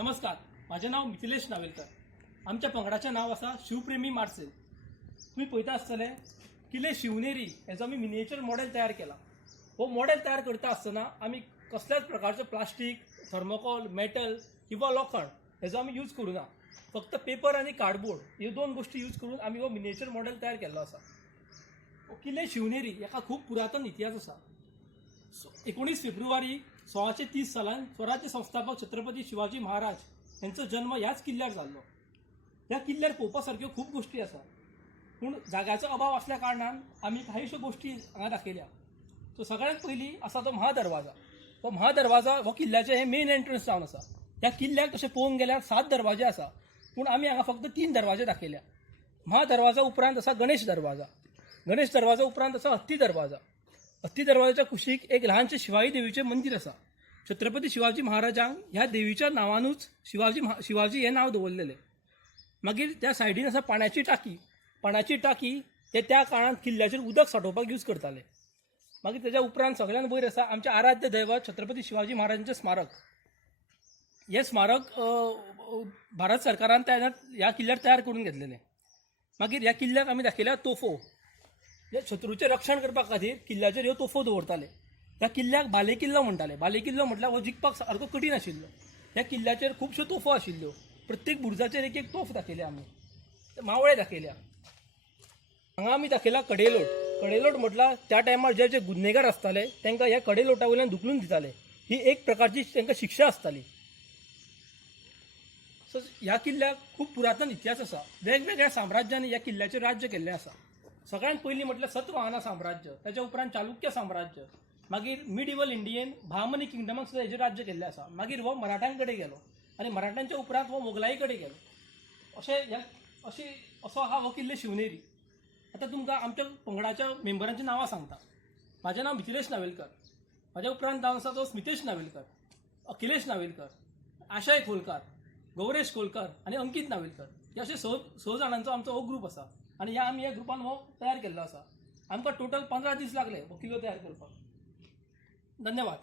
नमस्कार, माझे नाव मिथिलेश नावेलकर. आमच्या पंगडाचें नाव आसा शिवप्रेमी मार्सेल. तुम्ही पळयता आसतले किल्ले शिवनेरी हेचो आमी मिनिएचर मॉडेल तयार केला. हो मॉडेल तयार करता आसतना आमी कसल्याच प्रकारचे प्लास्टीक, थर्मोकॉल, मेटल किंवा लोखंड हेचो आमी यूज करूं ना. फक्त पेपर आणि कार्डबोर्ड ह्यो दोन गोष्टी यूज करून आमी हो मिनिएचर मॉडेल तयार केल्लो आसा. किल्ले शिवनेरी हाका खूब पुरातन इतिहास आसा. 19 फेब्रुवारी 1630 सालान स्वराज्य संस्थापक छत्रपती शिवाजी महाराज यांचो जन्म ह्याच किल्ल्यार जाल्लो. ह्या किल्ल्यार पळोवपा सारक्यो खूब गोष्टी आसा, पूण जाग्याचो अभाव असल्या कारणान आमी काहीश्यो गोष्टी हांगा दाखयल्या. सो सगळ्यांत पयलीं आसा तो महादरवाजा. हो महादरवाजा हो किल्ल्याचें हे मेन एंट्रन्स जावन आसा. ह्या किल्ल्याक तशें पळोवंक गेल्यार 7 दरवाजे आसा, पूण आमी हांगा फक्त 3 दरवाजे दाखयल्या. महादरवाजा उपरांत आसा गणेश दरवाजा. गणेश दरवाजा उपरांत आसा हत्ती दरवाजा. हत्ती दरवाजाच्या कुशीक एक ल्हानशें शिवाई देवीचें मंदिर आसा. छत्रपती शिवाजी महाराजांक ह्या देवीच्या नांवानूच शिवाजी हें नांव दवरलेलें. मागीर त्या सायडीन आसा पाण्याची टाकी. पाण्याची टाकी हे त्या काळांत किल्ल्याचेर उदक साठोवपाक यूज करताले. मागीर तेच्या उपरांत सगळ्यान वयर आसा आमचें आराध्य दैवत छत्रपती शिवाजी महाराजांचें स्मारक. हें स्मारक भारत सरकारान ह्या किल्ल्यार तयार करून घेतलेलें. मागीर ह्या किल्ल्याक आमी दाखयल्या तोफो. हे शत्रूचें रक्षण करपा खातीर किल्ल्याचेर ह्यो तोफो दवरताले. ह्या किल्ल्याक बालेकिल्लो म्हणटाले. बालेकिल्लो म्हटल्यार हो जिखपाक सारको कठीण आशिल्लो. ह्या किल्ल्याचेर खुबश्यो तोफो आशिल्ल्यो. प्रत्येक बुर्जाचेर एक एक तोफ दाखयल्या आमी. मावळे दाखयल्या. हांगा आमी दाखयला कडेलोट. कडेलोट म्हटल्यार त्या टायमार जे गुन्हेगार आसताले तांकां ह्या कडेलोटा वयल्यान धुकलून दिताले. ही एक प्रकारची तांकां शिक्षा आसताली. सो ह्या किल्ल्याक खूब पुरातन इतिहास आसा. वेगवेगळ्या साम्राज्यांनी ह्या किल्ल्याचेर राज्य केल्लें आसा. सगळ्यांत पयलीं म्हटल्यार सतवाहना साम्राज्य, ताच्या उपरांत चालुक्य साम्राज्य, मागीर मिडिवल इंडियन भामनी किंगडमाक सुद्दां हेजेर राज्य केल्लें आसा. मागीर हो मराठ्यां कडेन गेलो आनी मराठ्यांच्या उपरांत हो मोगलाई कडेन गेलो. असो हा हो किल्ले शिवनेरी. आतां तुमकां आमच्या पंगडाच्या मेंबरांची नांवां सांगता. म्हाजें नांव मिथिलेश नावेलकर. म्हाज्या उपरांत नांव आसा तो स्मितेश नावेलकर, अखिलेश नावेलकर, आशय खोलकार, गौरेश खोलकर आनी अंकीत नावेलकर. हे अशे स जाणांचो आमचो हो ग्रूप आसा. आनी आमी ह्या ग्रुपान हो तयार केल्लो आसा. आमकां टोटल 15 दीस लागले हो किल्लो तयार करपाक. धन्यवाद.